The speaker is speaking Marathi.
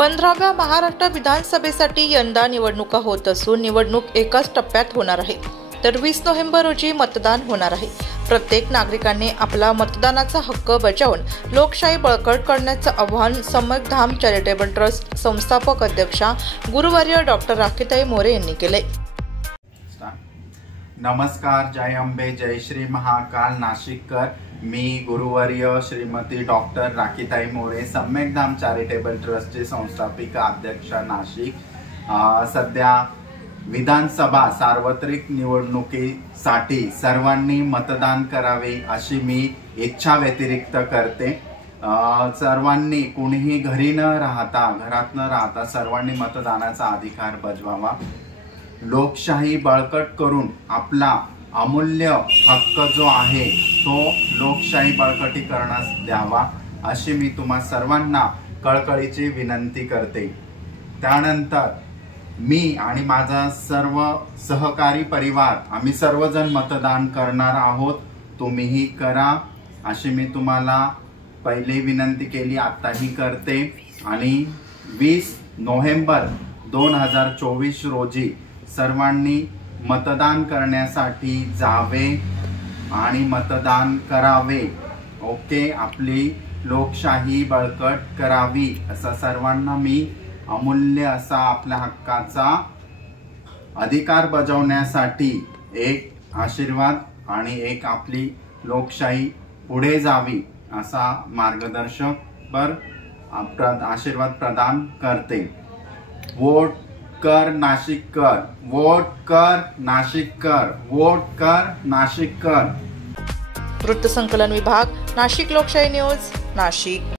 15व्या महाराष्ट्र विधानसभेसाठी यंदा निवडणुका होत असून निवडणूक एकाच टप्प्यात होणार आहे, तर 20 नोव्हेंबर रोजी मतदान होणार आहे। प्रत्येक नागरिकाने आपला मतदानाचा हक्क बजावून लोकशाही बळकट करण्याचे आवाहन सम्यकधाम चॅरिटेबल ट्रस्ट संस्थापक अध्यक्षा गुरुवर्य डॉक्टर राखीताई मोरे यांनी केले। नमस्कार, जय अंबे, जय श्री महाकाल नाशिककर। मी गुरुवर्य श्रीमती डॉक्टर राखीताई मोरे, सम्यकधाम चॅरिटेबल ट्रस्टचे संस्थापिका अध्यक्षा नाशिक। सध्या विधानसभा सार्वत्रिक निवडणुकीसाठी सर्वांनी मतदान करावे अशी मी इच्छा व्यतिरिक्त करते। सर्वांनी कुणीही घरात न राहता सर्वांनी मतदानाचा अधिकार बजवावा। लोकशाही बळकट करून आपला अमूल्य हक्क जो आहे तो लोकशाही बळकटीकरणास द्यावा अशी मी तुम्हा सर्वांना कळकळीची विनंती करते। त्यानंतर मी आणि माझा सर्व सहकारी परिवार आम्ही सर्वजण मतदान करणार आहोत, तुम्हीही करा अशी मी तुम्हाला पहिली विनंती केली, आताही करते। आणि 20 नोव्हेंबर 2024 रोजी सर्वांनी मतदान करण्यासाठी जावे आणि मतदान करावे। ओके, आपली लोकशाही बळकट करावी असा सर्वांना मी अमूल्य असा आपल्या हक्काचा अधिकार बजावण्यासाठी एक आशीर्वाद आणि एक आपली लोकशाही पुढे जावी असा मार्गदर्शक आशीर्वाद प्रदान करते। वोट कर नाशिककर, वोट कर नाशिककर, वोट कर नाशिककर। वृत्तसंकलन विभाग, नाशिक लोकशाही न्यूज, नाशिक।